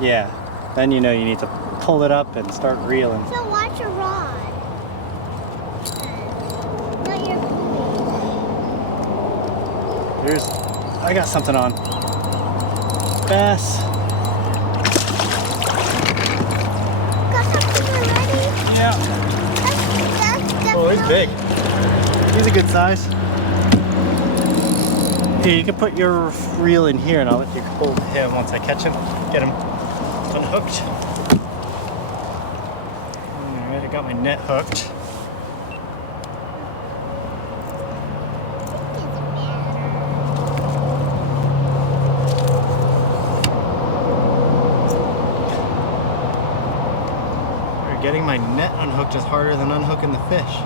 Yeah. Then you know you need to pull it up and start reeling. So watch your rod. Not your I got something on. Bass. Got something already? Yeah. That's Oh, he's big. He's a good size. Here, you can put your reel in here and I'll let you hold him once I catch him. Get him unhooked. Alright, I got my net hooked. Getting my net unhooked is harder than unhooking the fish.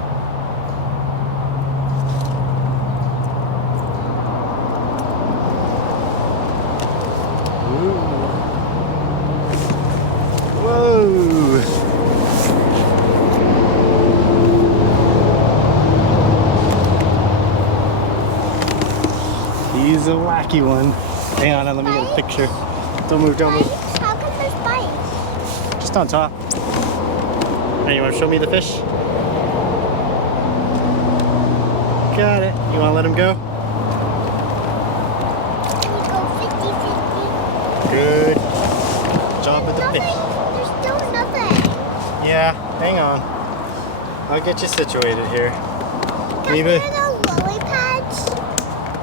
Ooh. Whoa! He's a wacky one. Hang on, let me get a picture. Don't move, don't move. How come there's bites? Just on top. Hey, you want to show me the fish? Got it. You want to let him go? Can you go 50-50? Good job with the fish. There's still nothing. Yeah, hang on. I'll get you situated here. Maybe, lily pads?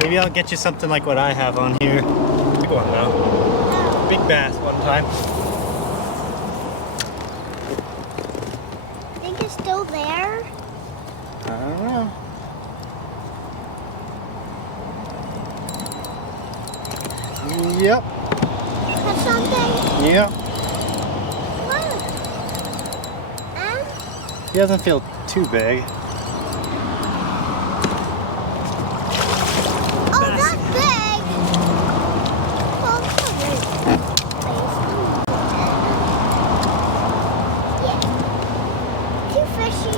maybe I'll get you something like what I have on here. Big one though. Big bass one time. Think it's still there? I don't know. Yep. That's something? Yep. Wow. And? He doesn't feel too big. Oh, that's big! Well, yeah. Too fishy.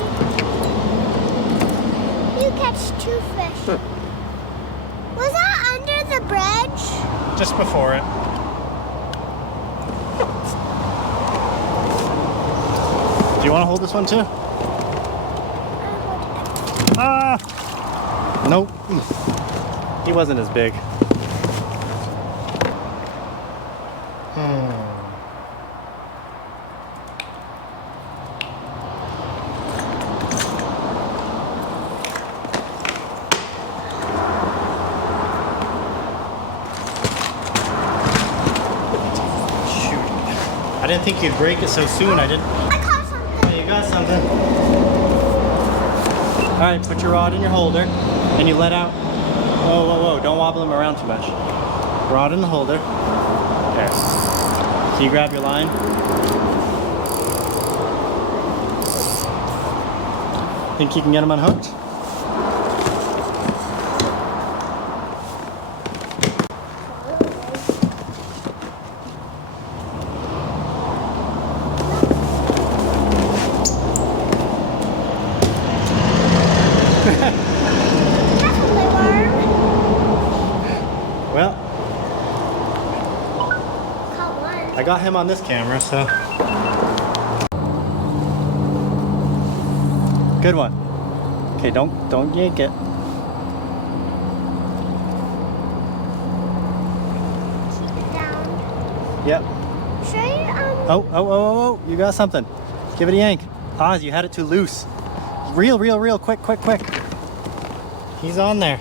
You catch two fish. Was that under the bridge? Just before it. Do you want to hold this one too? Ah! Nope. He wasn't as big. I didn't think you'd break it so soon. I didn't. I caught something. Hey, you got something. All right, put your rod in your holder, and you let out. Whoa, whoa, whoa! Don't wobble him around too much. Rod in the holder. There. Can you grab your line? Think you can get him unhooked? Definitely worm. Well, Caught one. I got him on this camera, so. Good one. Okay, don't yank it. Keep it down. Yep. Show you, Oh, you got something. Give it a yank. Oz, you had it too loose. Reel, quick. He's on there.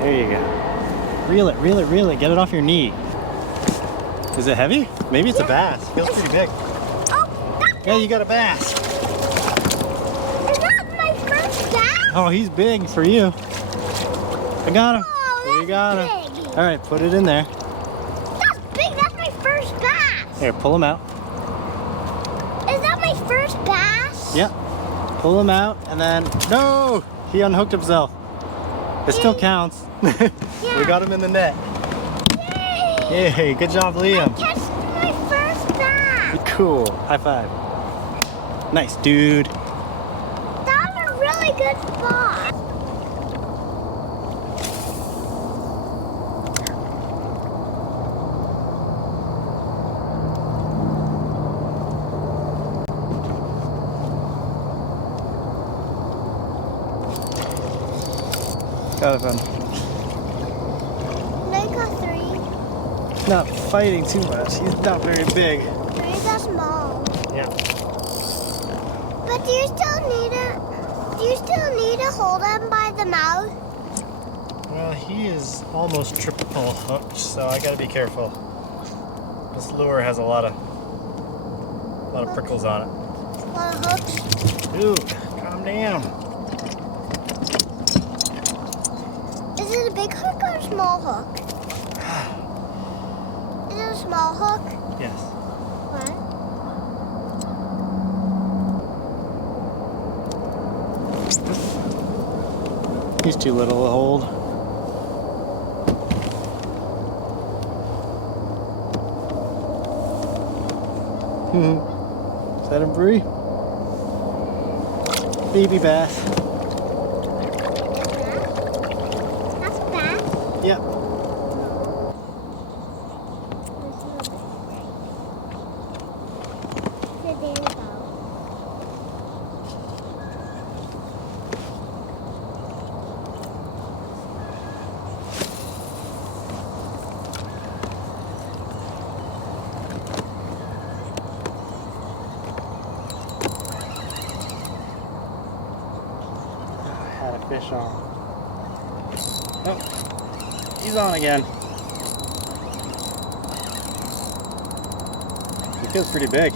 There you go. Reel it. Get it off your knee. Is it heavy? Maybe it's a bass. Feels pretty big. Oh, Yeah, you got a bass. is that my first bass? Oh, he's big for you. I got him. Oh, You got him. that's big. All right, put it in there. That's big. That's my first bass. Here, pull him out. Is that my first bass? Yep. Pull him out, and then no, he unhooked himself. It still counts. We got him in the net. Yay! Yay, good job, Liam. Catch my first bass. Cool. High five. Nice, dude. That was a really good spot. Elephant. I got 3. Not fighting too much. He's not very big. 3 are small. Yeah. But do you still need to hold him by the mouth? Well, he is almost triple hooked, so I gotta be careful. This lure has a lot of prickles on it. A lot of hooks. Dude, calm down. Is it a big hook or a small hook? Is it a small hook? Yes. What? He's too little to hold. Set him free. Baby bass. That's bad. Yep. There you go. Had a fish on. Oh, he's on again. He feels pretty big.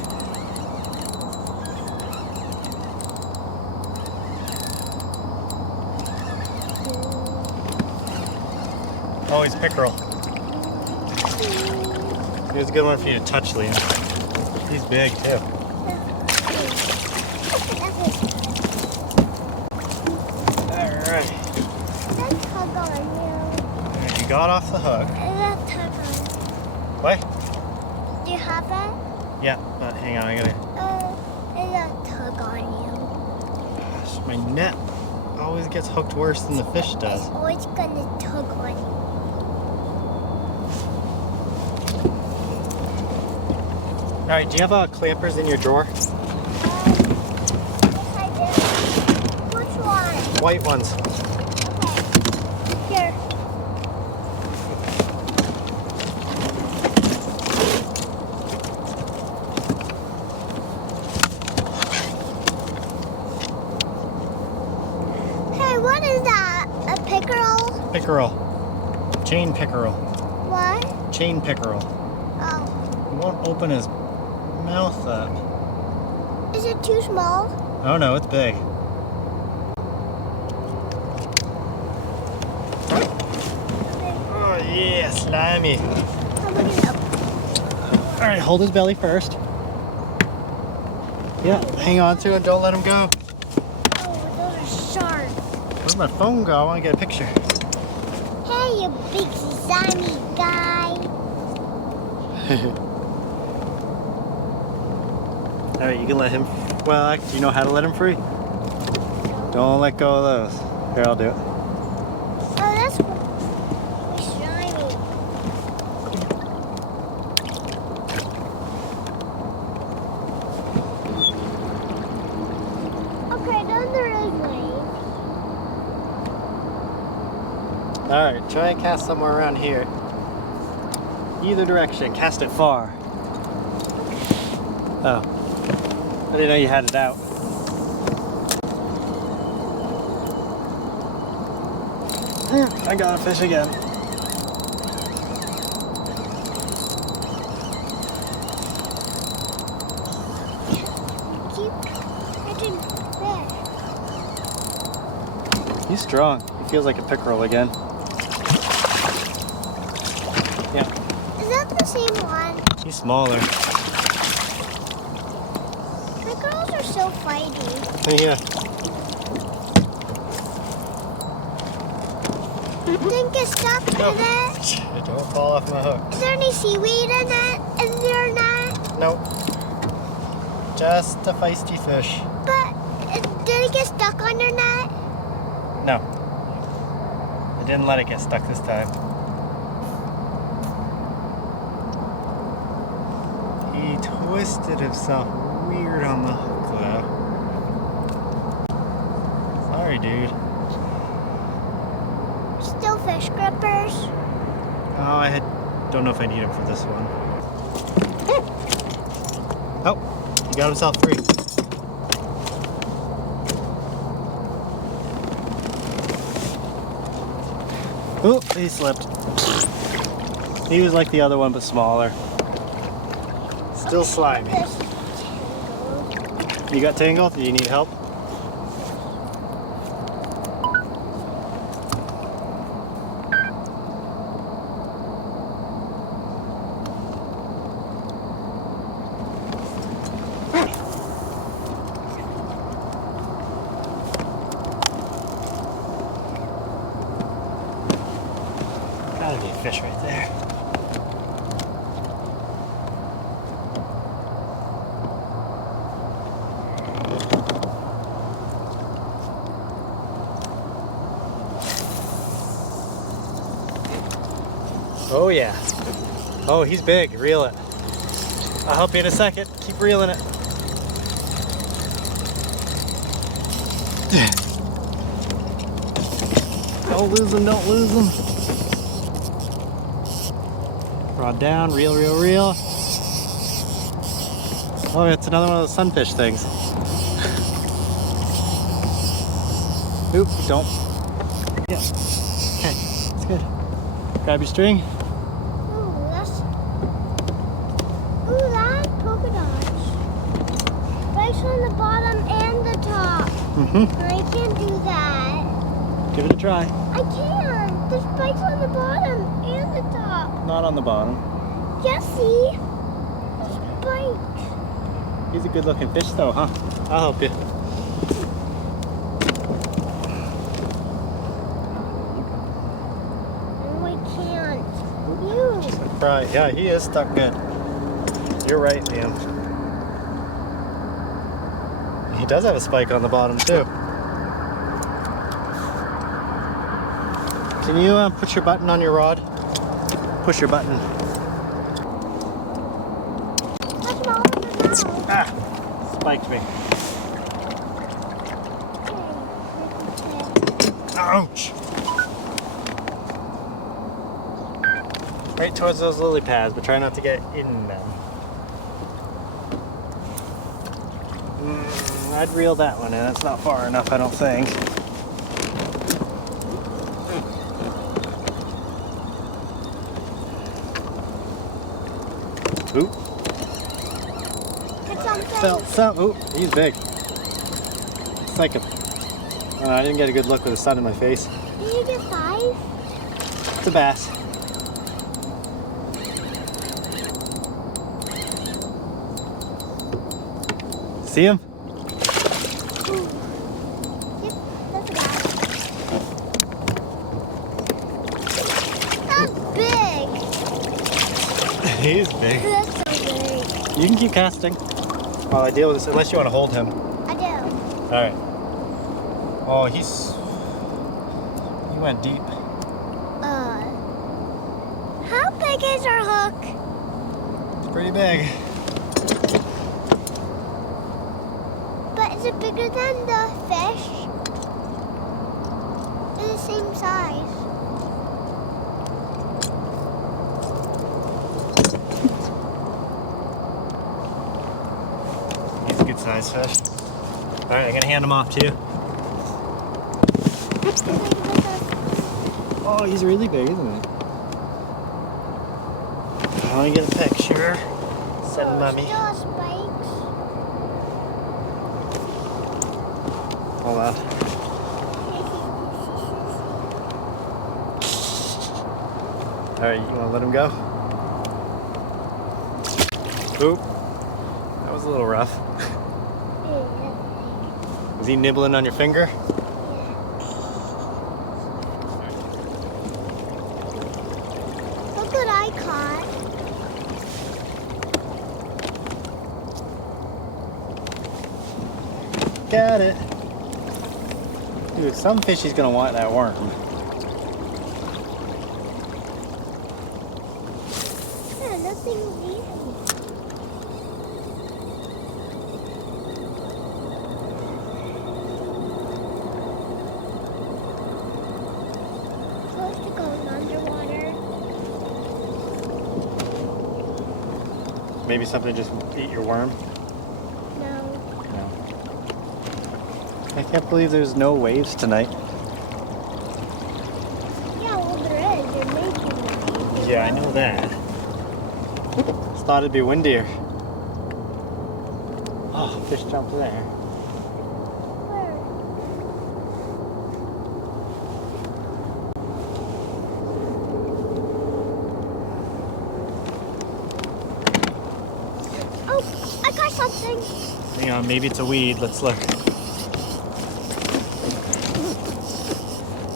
Oh, he's pickerel. Here's a good one for you to touch, Liam. He's big too. Alright. Let's tug on you. You got off the hook. Let's tug on. What? Do you have that? Yeah, but hang on, I gotta. Let's tug on you. Gosh, my net always gets hooked worse than the fish does. It's always gonna tug on you. Alright, do you have clampers in your drawer? Yes, I do. Which one? White ones. Okay. Here. Hey, what is that? A pickerel? Pickerel. Chain pickerel. What? Chain pickerel. Oh. He won't open his mouth up. Is it too small? Oh no, it's big. Oh yeah, slimy. I'm looking up. Alright, hold his belly first. Yeah, hang on to it, don't let him go. Oh, those are sharp. Where'd my phone go? I want to get a picture. Hey, you big slimy guy. Alright, you can let him. Well, do you know how to let him free? Don't let go of those. Here, I'll do it. Oh, that's shiny. Okay, down the roadway. Alright, try and cast somewhere around here. Either direction, cast it far. Oh. I didn't know you had it out. I got a fish again. Keep catching fish. He's strong. He feels like a pickerel again. Yeah, Is that the same one? he's smaller. Pickerels are so fighty. Yeah. Didn't get stuck in it. Don't fall off my hook. Is there any seaweed in it? Is there not? Nope. Just a feisty fish. But did it get stuck on your net? No. I didn't let it get stuck this time. He twisted himself weird on the hook though. Sorry, dude. steel fish grippers? Oh, don't know if I need him for this one. Oh, he got himself free. Oh, he slipped. He was like the other one, but smaller. Still slimy. You got tangled? Do you need help? Gotta be a fish right there. Oh yeah. Oh, he's big. Reel it. I'll help you in a second. Keep reeling it. Don't lose him, don't lose him. Rod down, reel, reel, reel. Oh, it's another one of those sunfish things. Oop, don't. Yeah. Okay, that's good. Grab your string. Ooh, that's polka dots. Spikes on the bottom and the top. Mm-hmm. I can't do that. Give it a try. I can. There's spikes on the bottom and the top. Not on the bottom. Yes, see? There's spikes. He's a good looking fish though, huh? I'll help you. No, I can't. You. Right, yeah, he is stuck good. You're right, Liam. He does have a spike on the bottom too. Can you put your button on your rod? Push your button. That's all in the mouth. Ah! Spiked me. Ouch! Right towards those lily pads, but try not to get in them. I'd reel that one in. That's not far enough, I don't think. Oop. Get something. Felt some. Oop, he's big. It's like a. I didn't get a good look with the sun in my face. Did you get 5? It's a bass. See him? Ooh. Yep, that's a bass. That's big. He's big. That's so big. You can keep casting while I deal with this, unless you want to hold him. I do. All right. Oh, he went deep. How big is our hook? It's pretty big. But is it bigger than the fish? It's the same size. He's a good sized fish. All right, I'm gonna hand him off to you. Oh, he's really big, isn't he? Let me get a picture. Send mommy. Still spikes. Hold on. All right, you wanna let him go? Oop. That was a little rough. Was he nibbling on your finger? Look what I caught. Got it. Dude, some fish is gonna want that worm. Yeah, nothing's easy. Close to Maybe something just ate your worm? No. No. I can't believe there's no waves tonight. Yeah, well there is. You're making waves. Yeah, I know that. Just thought it'd be windier. Oh, fish jumped there. Where? Oh, I got something. Hang on, maybe it's a weed. Let's look.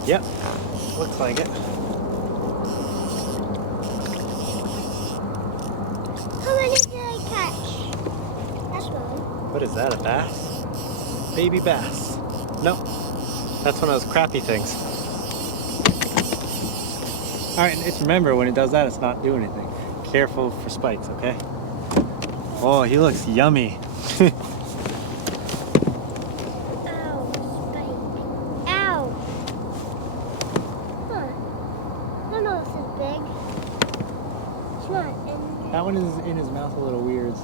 Yep, looks like it. How many did I catch? That's one. What is that, a bass? Baby bass. Nope, that's one of those crappy things. Alright, just remember when it does that, it's not doing anything. Careful for spikes, okay? Oh, he looks yummy. Ow, spike. Ow. Huh. I don't know if this is big. It's not in there. That one is in his mouth a little weird, so.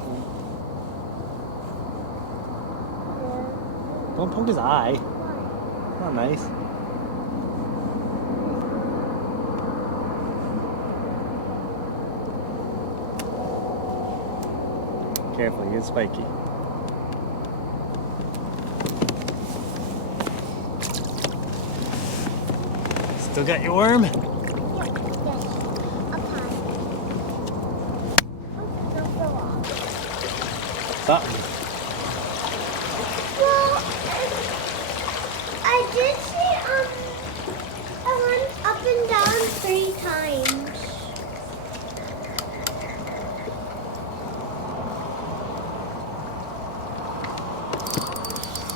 Don't poke his eye. Why? Not nice. Careful, you get spiky. Still got your worm? Yes, yes. Up high. Oh, don't go off. Something. Well, I did see, I went up and down 3 times.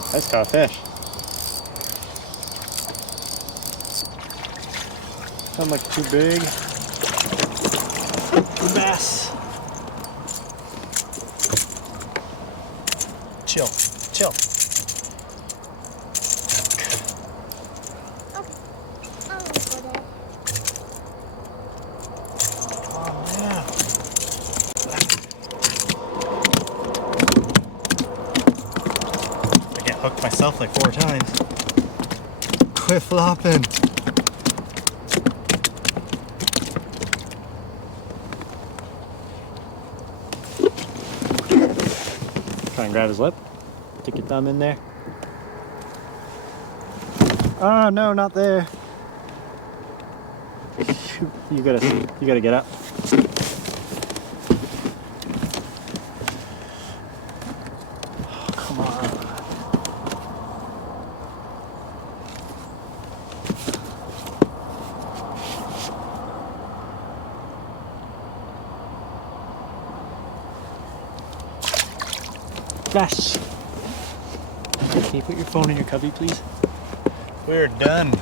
I just caught a fish. Sound like too big. Bass. Chill, chill. I'll go there. Oh yeah. I get hooked myself like 4 times. Quit flopping. Try and grab his lip. Stick your thumb in there. Oh no, not there. Shoot, you gotta get up. Oh, come on. Flash. Can you put your phone in your cubby, please? We're done.